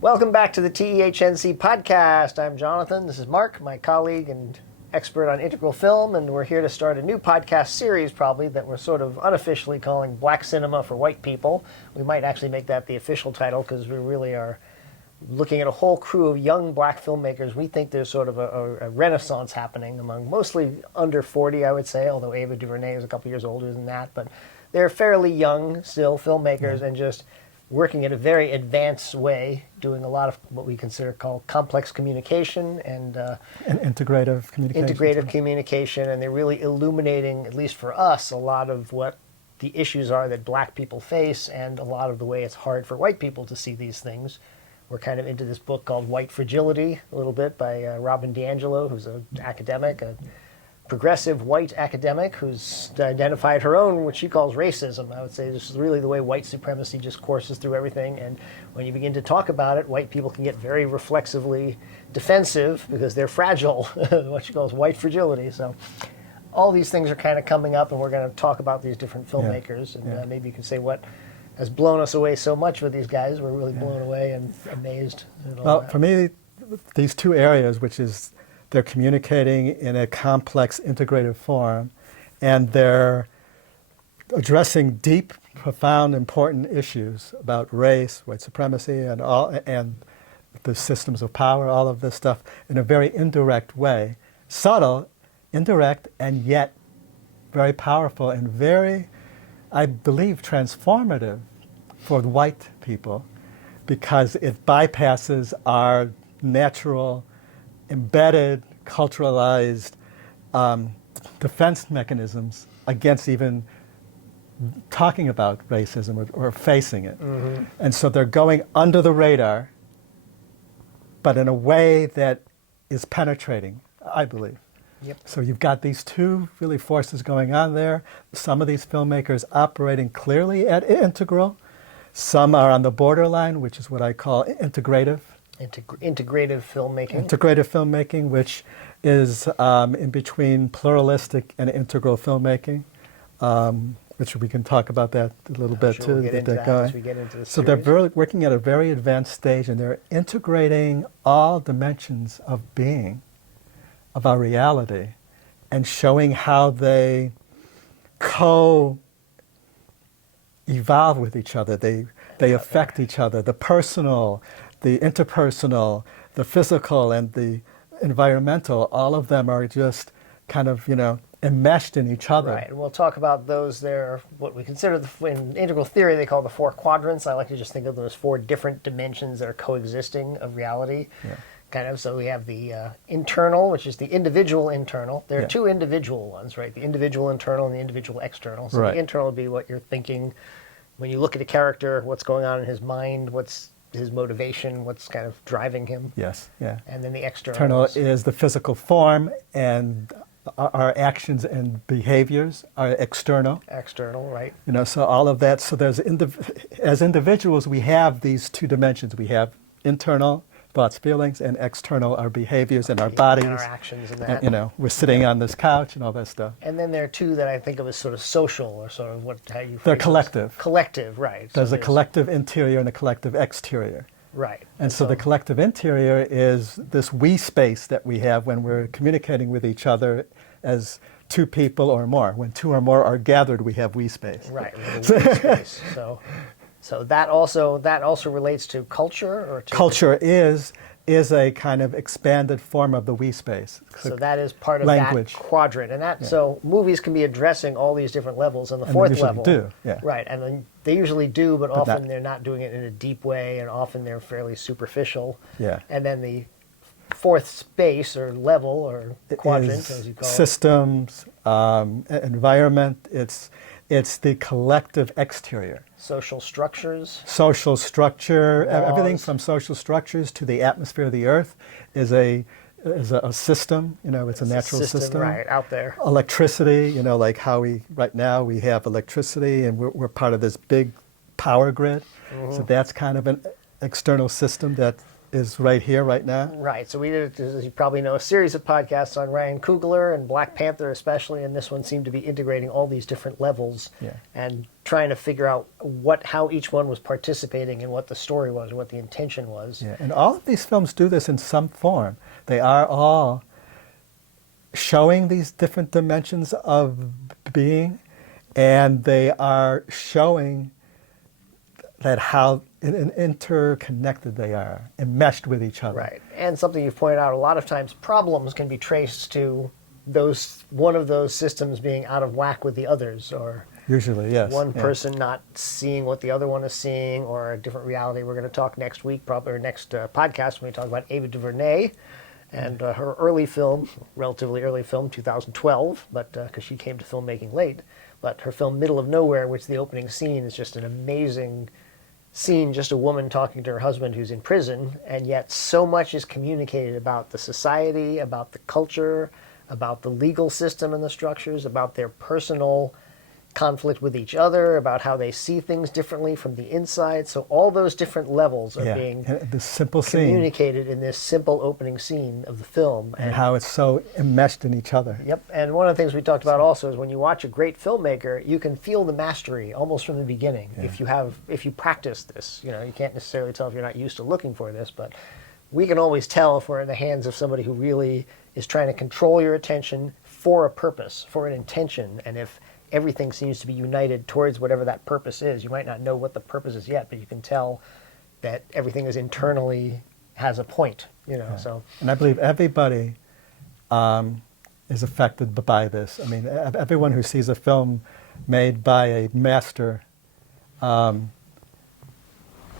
Welcome back to the TEHNC podcast. I'm Jonathan. This is Mark, my colleague and expert on integral film, and we're here to start a new podcast series probably that we're sort of unofficially calling Black Cinema for White People. We might actually make that the official title because we really are looking at a whole crew of young black filmmakers. We think there's sort of a renaissance happening among mostly under 40, I would say, although Ava Duvernay is a couple years older than that, but they're fairly young still filmmakers and just working in a very advanced way, doing a lot of what we consider called complex communication and integrative communication. Integrative communication, and they're really illuminating, at least for us, a lot of what the issues are that black people face and a lot of the way it's hard for white people to see these things. We're kind of into this book called White Fragility, a little bit, by Robin DiAngelo, who's an academic, a progressive white academic who's identified her own, what she calls racism. I would say this is really the way white supremacy just courses through everything, and when you begin to talk about it, white people can get very reflexively defensive because they're fragile, what she calls white fragility. So all these things are kind of coming up, and we're going to talk about these different filmmakers, and maybe you can say what has blown us away so much with these guys. We're really blown away and amazed. Well, for me, these two areas, which is they're communicating in a complex, integrative form, and they're addressing deep, profound, important issues about race, white supremacy, and the systems of power, all of this stuff, in a very indirect way. Subtle, indirect, and yet very powerful and very, I believe, transformative for white people, because it bypasses our natural, embedded, culturalized defense mechanisms against even talking about racism or facing it. Mm-hmm. And so they're going under the radar, but in a way that is penetrating, I believe. Yep. So you've got these two really forces going on there. Some of these filmmakers operating clearly at integral. Some are on the borderline, which is what I call integrative. Integrative filmmaking. Integrative filmmaking, which is in between pluralistic and integral filmmaking, which we can talk about that a little bit sure too. We'll get into that as we get into the so series. They're working at a very advanced stage, and they're integrating all dimensions of being, of our reality, and showing how they co-evolve with each other. They affect each other. The personal, the interpersonal, the physical, and the environmental, all of them are just kind of, enmeshed in each other. Right, and we'll talk about those. They're what we consider, in integral theory, they call the four quadrants. I like to just think of them as four different dimensions that are coexisting of reality. Yeah. Kind of, so we have the internal, which is the individual internal. There are two individual ones, right? The individual internal and the individual external. So the internal would be what you're thinking when you look at a character, what's going on in his mind, what's his motivation, what's kind of driving him. Yes, yeah. And then the external. External is the physical form, and our actions and behaviors are external. External, right. So all of that. So there's as individuals, we have these two dimensions. We have internal thoughts, feelings, and external, our behaviors and our bodies. And our actions and that. And, we're sitting on this couch and all that stuff. And then there are two that I think of as sort of social, or sort of how you phrase They're this. collective. Collective, right. There's a collective interior and a collective exterior. Right. And so the collective interior is this we space that we have when we're communicating with each other as two people or more. When two or more are gathered, we have we space. Right, we have we space. So that also relates to culture, or to culture is a kind of expanded form of the we space. So that is part of language. That quadrant, and that so movies can be addressing all these different levels. On the fourth level, do, yeah. Right, and then they usually do, but often they're not doing it in a deep way, and often they're fairly superficial. Yeah. And then the fourth space or level or quadrant, as you call systems, environment. It's the collective exterior. Social structures. Social structure. Laws. Everything from social structures to the atmosphere of the earth is a system. It's a natural system. Right, out there. Electricity. Like how right now we have electricity, and we're part of this big power grid. Mm-hmm. So that's kind of an external system that is right here, right now. Right. So we did, as you probably know, a series of podcasts on Ryan Coogler and Black Panther especially, and this one seemed to be integrating all these different levels and trying to figure out how each one was participating and what the story was, or what the intention was. Yeah, and all of these films do this in some form. They are all showing these different dimensions of being, and they are showing that how interconnected they are, enmeshed with each other. Right. And something you've pointed out, a lot of times problems can be traced to one of those systems being out of whack with the others, or usually, yes. One person not seeing what the other one is seeing, or a different reality. We're going to talk next week, probably, or next podcast, when we talk about Ava DuVernay and her early film, relatively early film, 2012, but because she came to filmmaking late. But her film Middle of Nowhere, which the opening scene is just an amazing scene, just a woman talking to her husband who's in prison, and yet so much is communicated about the society, about the culture, about the legal system and the structures, about their personal conflict with each other, about how they see things differently from the inside. So all those different levels are being this simple communicated in this simple opening scene of the film. And how it's so enmeshed in each other. Yep, and one of the things we talked about also is when you watch a great filmmaker, you can feel the mastery almost from the beginning. If you practice this, you can't necessarily tell if you're not used to looking for this, but we can always tell if we're in the hands of somebody who really is trying to control your attention for a purpose, for an intention, and if everything seems to be united towards whatever that purpose is. You might not know what the purpose is yet, but you can tell that everything is internally has a point, So, and I believe everybody is affected by this. I mean, everyone who sees a film made by a master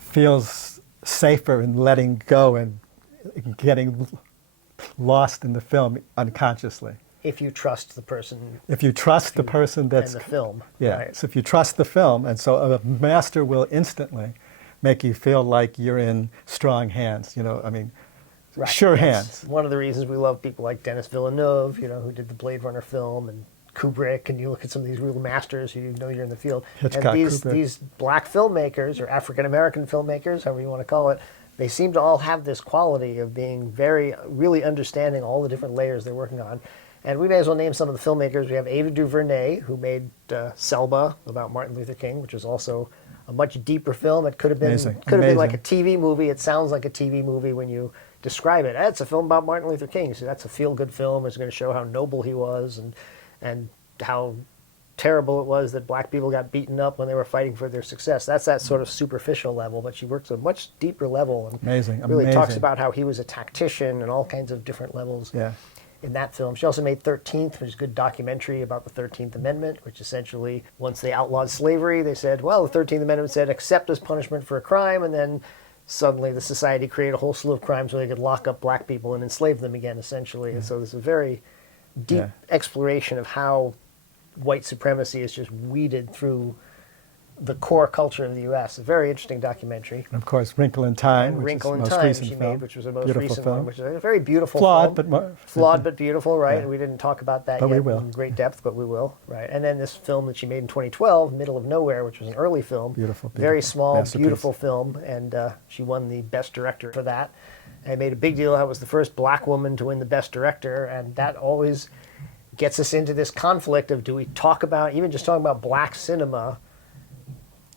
feels safer in letting go and getting lost in the film unconsciously. If you trust the person. If you trust the person that's... And the film. Yeah, right. So if you trust the film, and so a master will instantly make you feel like you're in strong hands, Right. Sure That's hands. one of the reasons we love people like Denis Villeneuve, who did the Blade Runner film, and Kubrick, and you look at some of these real masters who you're in the field. Hitchcock, and Kubrick. these black filmmakers, or African-American filmmakers, however you want to call it, they seem to all have this quality of being really understanding all the different layers they're working on. And we may as well name some of the filmmakers. We have Ava DuVernay, who made Selma, about Martin Luther King, which is also a much deeper film. It could have been like a TV movie. It sounds like a TV movie when you describe it. It's a film about Martin Luther King. So that's a feel-good film. It's going to show how noble he was and how terrible it was that black people got beaten up when they were fighting for their success. That's that sort of superficial level, but she works a much deeper level and really talks about how he was a tactician and all kinds of different levels. Yeah. In that film. She also made 13th, which is a good documentary about the 13th Amendment, which essentially, once they outlawed slavery, they said, well, the 13th Amendment said accept as punishment for a crime, and then suddenly the society created a whole slew of crimes where they could lock up black people and enslave them again, essentially. And so there's a very deep exploration of how white supremacy is just weeded through the core culture of the U.S. A very interesting documentary. And of course, Wrinkle in Time, which Wrinkle is in the most Time recent she film. made, which was the most Beautiful recent film. one, which is a very beautiful Flawed, film. but Flawed but beautiful, right? Yeah. We didn't talk about that But yet we will. in great depth, but we will, right? And then this film that she made in 2012, Middle of Nowhere, which was an early film. Beautiful, Very beautiful small, masterpiece. beautiful film, and she won the Best Director for that. And made a big deal. That was the first black woman to win the Best Director, and that always gets us into this conflict of, do we talk about, even just talking about black cinema,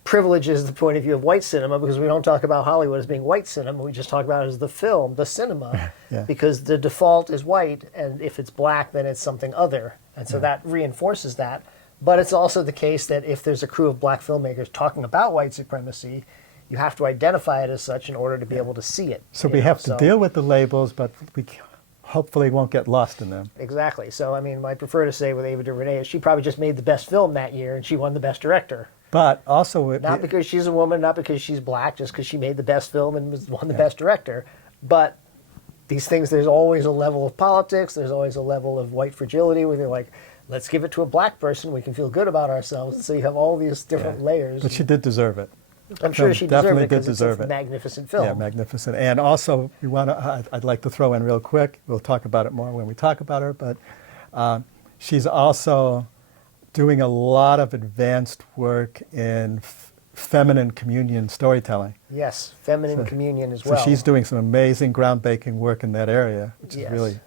privileges the point of view of white cinema, because we don't talk about Hollywood as being white cinema. We just talk about it as the film, the cinema, because the default is white, and if it's black, then it's something other. And so that reinforces that. But it's also the case that if there's a crew of black filmmakers talking about white supremacy, you have to identify it as such in order to be able to see it. So we have to deal with the labels, but we hopefully won't get lost in them. Exactly. So, I mean, I prefer to say with Ava DuVernay is she probably just made the best film that year, and she won the Best Director. But also... Not because she's a woman, not because she's black, just because she made the best film and won the Best Director. But these things, there's always a level of politics, there's always a level of white fragility where they're like, let's give it to a black person, we can feel good about ourselves. And so you have all these different layers. But she did deserve it. I'm sure she deserved it because it's a it. magnificent film. Yeah, magnificent. And also, we want to. I'd like to throw in real quick. We'll talk about it more when we talk about her. But she's also doing a lot of advanced work in feminine communion storytelling. Yes, feminine communion as well. So she's doing some amazing groundbreaking work in that area, which is really...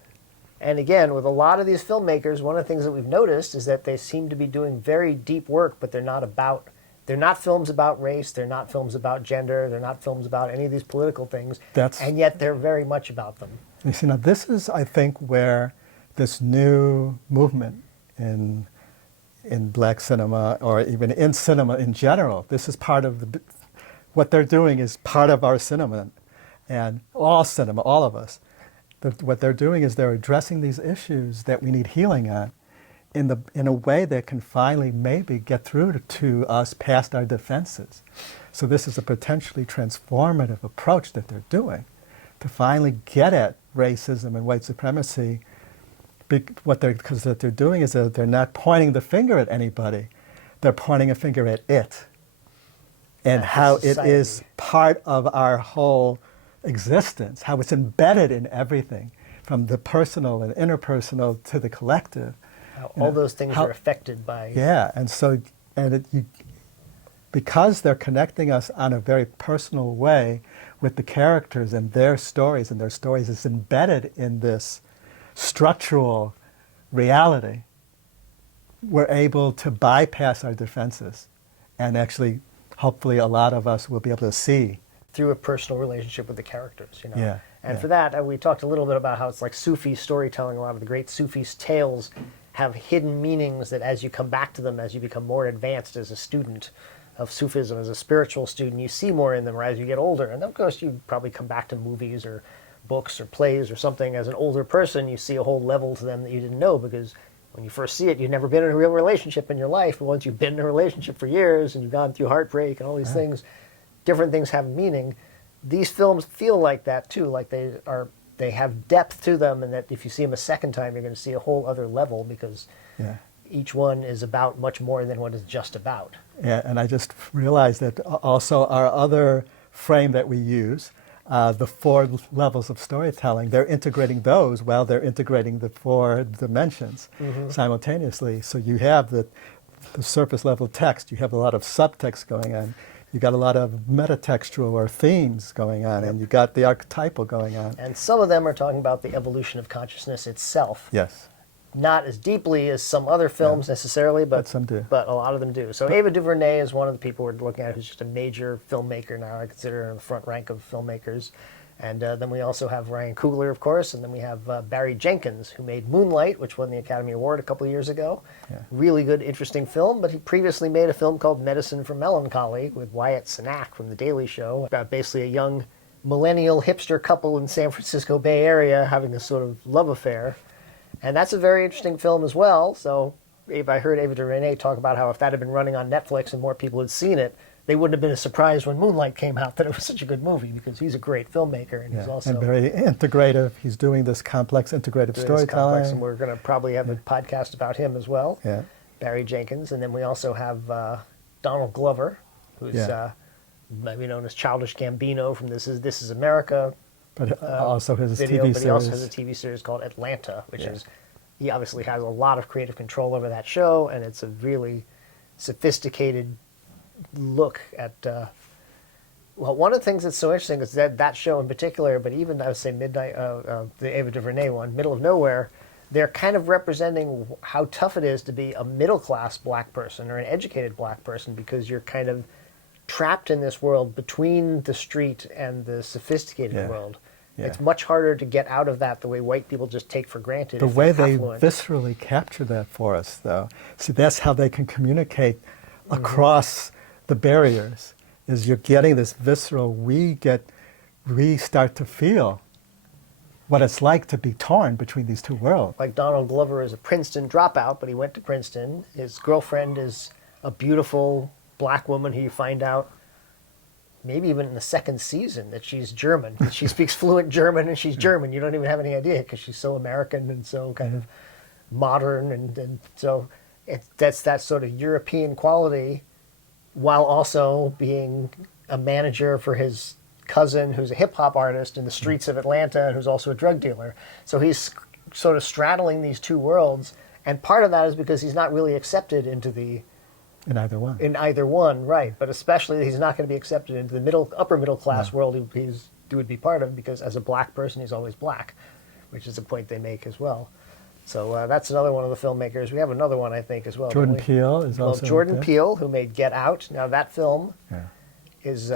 And again, with a lot of these filmmakers, one of the things that we've noticed is that they seem to be doing very deep work, but they're not films about race, they're not films about gender, they're not films about any of these political things, and yet they're very much about them. You see, now this is, I think, where this new movement in black cinema, or even in cinema in general, this is part of what they're doing is part of our cinema, and all cinema, all of us. What they're doing is they're addressing these issues that we need healing on in a way that can finally maybe get through to us past our defenses. So this is a potentially transformative approach that they're doing to finally get at racism and white supremacy. Because what they're doing is that they're not pointing the finger at anybody, they're pointing a finger at it and how it is part of our whole existence, how it's embedded in everything, from the personal and interpersonal to the collective. How all those things are affected by... Yeah, and so, because they're connecting us on a very personal way with the characters and their stories is embedded in this structural reality, we're able to bypass our defenses, and actually, hopefully a lot of us will be able to see through a personal relationship with the characters, you know. Yeah, and for that, we talked a little bit about how it's like Sufi storytelling. A lot of the great Sufis' tales have hidden meanings that as you come back to them, as you become more advanced as a student of Sufism, as a spiritual student, you see more in them, or as you get older. And of course, you probably come back to movies or books or plays or something. As an older person, you see a whole level to them that you didn't know, because when you first see it, you've never been in a real relationship in your life. But once you've been in a relationship for years and you've gone through heartbreak and all these things, different things have meaning. These films feel like that too, like they have depth to them, and that if you see them a second time, you're going to see a whole other level, because each one is about much more than what it's just about. Yeah, and I just realized that also our other frame that we use, the 4 levels of storytelling, they're integrating those while they're integrating the 4 dimensions simultaneously. So you have the surface level text, you have a lot of subtext going on, you got a lot of metatextual or themes going on, and you got the archetypal going on. And some of them are talking about the evolution of consciousness itself. Yes. Not as deeply as some other films necessarily, but some do. But a lot of them do. So Ava DuVernay is one of the people we're looking at who's just a major filmmaker now. I consider her in the front rank of filmmakers. And then we also have Ryan Coogler, of course, and then we have Barry Jenkins, who made Moonlight, which won the Academy Award a couple of years ago. Yeah. Really good, interesting film, but he previously made a film called Medicine for Melancholy with Wyatt Cenac from The Daily Show, about basically a young millennial hipster couple in San Francisco Bay Area having this sort of love affair. And that's a very interesting film as well. So if I heard Ava DuVernay talk about how if that had been running on Netflix and more people had seen it, they wouldn't have been as surprised when Moonlight came out that it was such a good movie, because he's a great filmmaker, and he's also... And very integrative. He's doing this complex integrative storytelling. And we're going to probably have a podcast about him as well, Barry Jenkins. And then we also have Donald Glover, who's maybe known as Childish Gambino from This Is America. But also his video, TV but series. He also has a TV series called Atlanta, which is... He obviously has a lot of creative control over that show, and it's a really sophisticated look at well, one of the things that's so interesting is that show in particular, but even I would say Midnight, the Ava DuVernay one, Middle of Nowhere, they're kind of representing how tough it is to be a middle-class black person or an educated black person, because you're kind of trapped in this world between the street and the sophisticated world. It's much harder to get out of that the way white people just take for granted. The way they viscerally capture that for us, though. See, that's how they can communicate across the barriers, is you're getting this visceral, we start to feel what it's like to be torn between these two worlds. Like Donald Glover is a Princeton dropout, but he went to Princeton. His girlfriend is a beautiful black woman who you find out maybe even in the second season that she's German. She speaks fluent German, and she's German. You don't even have any idea, because she's so American and so kind of modern. And so that's that sort of European quality, while also being a manager for his cousin who's a hip-hop artist in the streets of Atlanta and who's also a drug dealer. So he's sort of straddling these two worlds, and part of that is because he's not really accepted into the in either one. in either one, right? But especially he's not going to be accepted into the upper middle class world he would be part of, because as a black person he's always black, which is a point they make as well. So that's another one of the filmmakers. We have another one, I think, as well. Jordan Peele is also Jordan there. Peele, who made Get Out. Now that film Yeah. is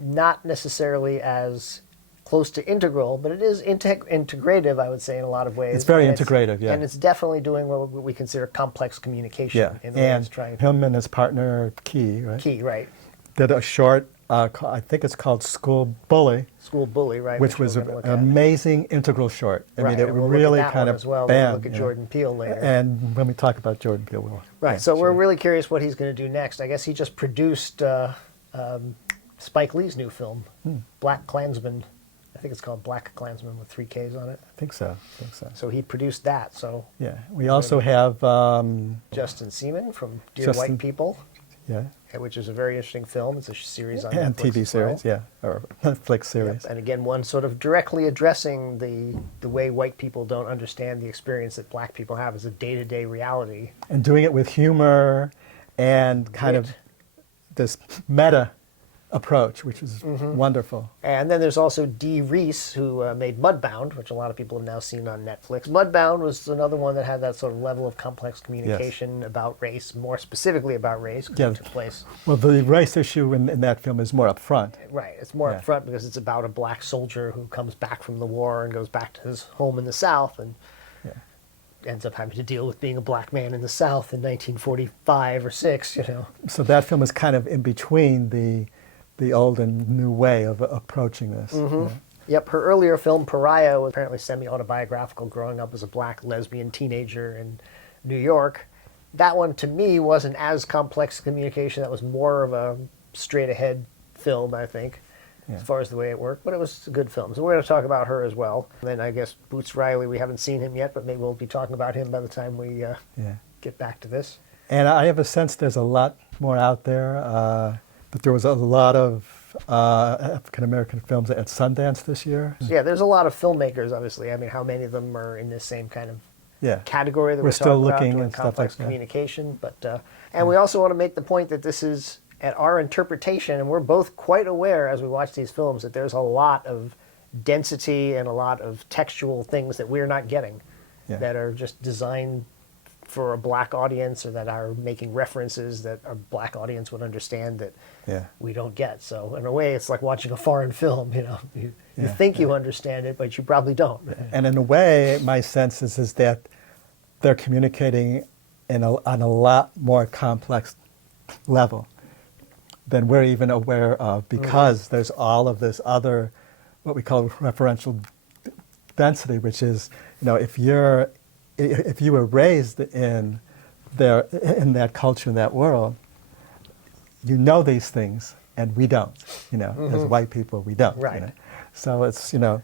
not necessarily as close to integral, but it is integrative, I would say, in a lot of ways. It's very And integrative, yeah. And it's definitely doing what we consider complex communication. Yeah, In the way it's and trying him and his partner Key, right? Key, right. Did a short, I think it's called School Bully, School Bully, right. which was we're an gonna look at. amazing integral short. I Right, mean, it and we'll look at really that kind one of as well. bam. We'll look at you know. Jordan Peele later. And when we talk about Jordan Peele, we'll. Right, yeah, so sure. we're really curious what he's going to do next. I guess he just produced Spike Lee's new film, Black Klansman. I think it's called Black Klansman with 3 Ks on it. I think so. So he produced that. So Yeah. We also have, Justin Seaman from Dear Justin- White People, yeah, which is a very interesting film. It's a series on and Netflix TV as well. series, yeah, or Netflix series. Yep. And again, one sort of directly addressing the way white people don't understand the experience that black people have as a day-to-day reality. And doing it with humor and kind of Wit. this meta approach, which is wonderful. And then there's also Dee Reese, who made Mudbound, which a lot of people have now seen on Netflix. Mudbound was another one that had that sort of level of complex communication about race, more specifically about race, because Yeah. it took place. Well, the race issue in that film is more upfront. Right, it's more Yeah. upfront because it's about a black soldier who comes back from the war and goes back to his home in the South and ends up having to deal with being a black man in the South in 1945 or 6, you know. So that film is kind of in between the old and new way of approaching this. you know. Yep, her earlier film, Pariah, was apparently semi-autobiographical, growing up as a black lesbian teenager in New York. That one, to me, wasn't as complex communication. That was more of a straight-ahead film, I think, Yeah. as far as the way it worked. But it was a good film. So we're going to talk about her as well. And then I guess Boots Riley, we haven't seen him yet, but maybe we'll be talking about him by the time we Yeah. get back to this. And I have a sense there's a lot more out there. But there was a lot of African-American films at Sundance this year. So yeah, there's a lot of filmmakers, obviously. I mean, how many of them are in this same kind of Yeah. category that We're we're still talking about, looking doing and stuff complex like that. communication. But and we also want to make the point that this is at our interpretation, and we're both quite aware as we watch these films that there's a lot of density and a lot of textual things that we're not getting, Yeah. that are just designed for a black audience or that are making references that a black audience would understand that Yeah. we don't get. So in a way, it's like watching a foreign film. You know, you Yeah, think you understand it, but you probably don't. And in a way, my sense is that they're communicating on a lot more complex level than we're even aware of, because there's all of this other, what we call referential density, which is, you know, if you were raised in that culture, in that world, you know these things, and we don't. You know, as white people, we don't. Right. You know? So it's, you know,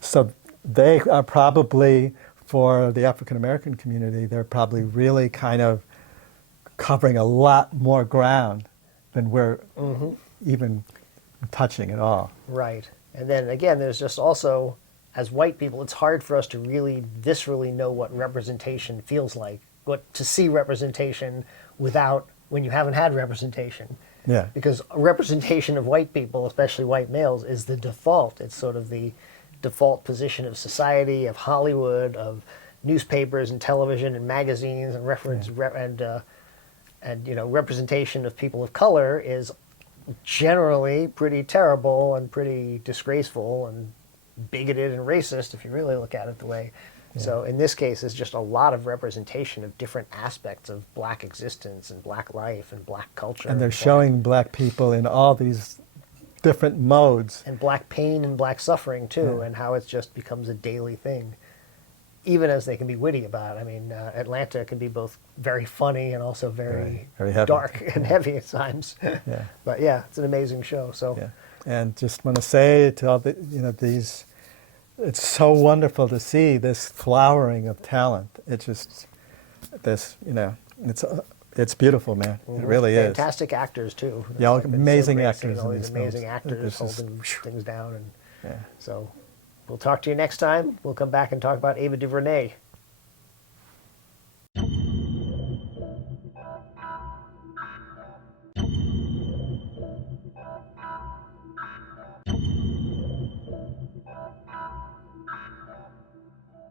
so they are probably, for the African American community, they're probably really kind of covering a lot more ground than we're even touching at all. Right. And then again, there's just also, as white people, it's hard for us to really viscerally know what representation feels like, what to see representation without, when you haven't had representation. Yeah. Because a representation of white people, especially white males, is the default. It's sort of the default position of society, of Hollywood, of newspapers and television and magazines and and you know, representation of people of color is generally pretty terrible and pretty disgraceful and bigoted and racist if you really look at it the way. So in this case, it's just a lot of representation of different aspects of black existence and black life and black culture. And they're showing black people in all these different modes. and black pain and black suffering too, Yeah. and how it just becomes a daily thing, even as they can be witty about it. I mean, Atlanta can be both very funny and also very, Very heavy. dark and heavy at times. Yeah. But yeah, it's an amazing show. So Yeah. And just want to say to all the, you know, these, it's so wonderful to see this flowering of talent. It's just, this, you know, it's beautiful, man. It really is. fantastic actors too. Yeah, It's been amazing great actors seeing all in these these amazing films. actors It's just- holding things down, and Yeah. so we'll talk to you next time. We'll come back and talk about Ava DuVernay.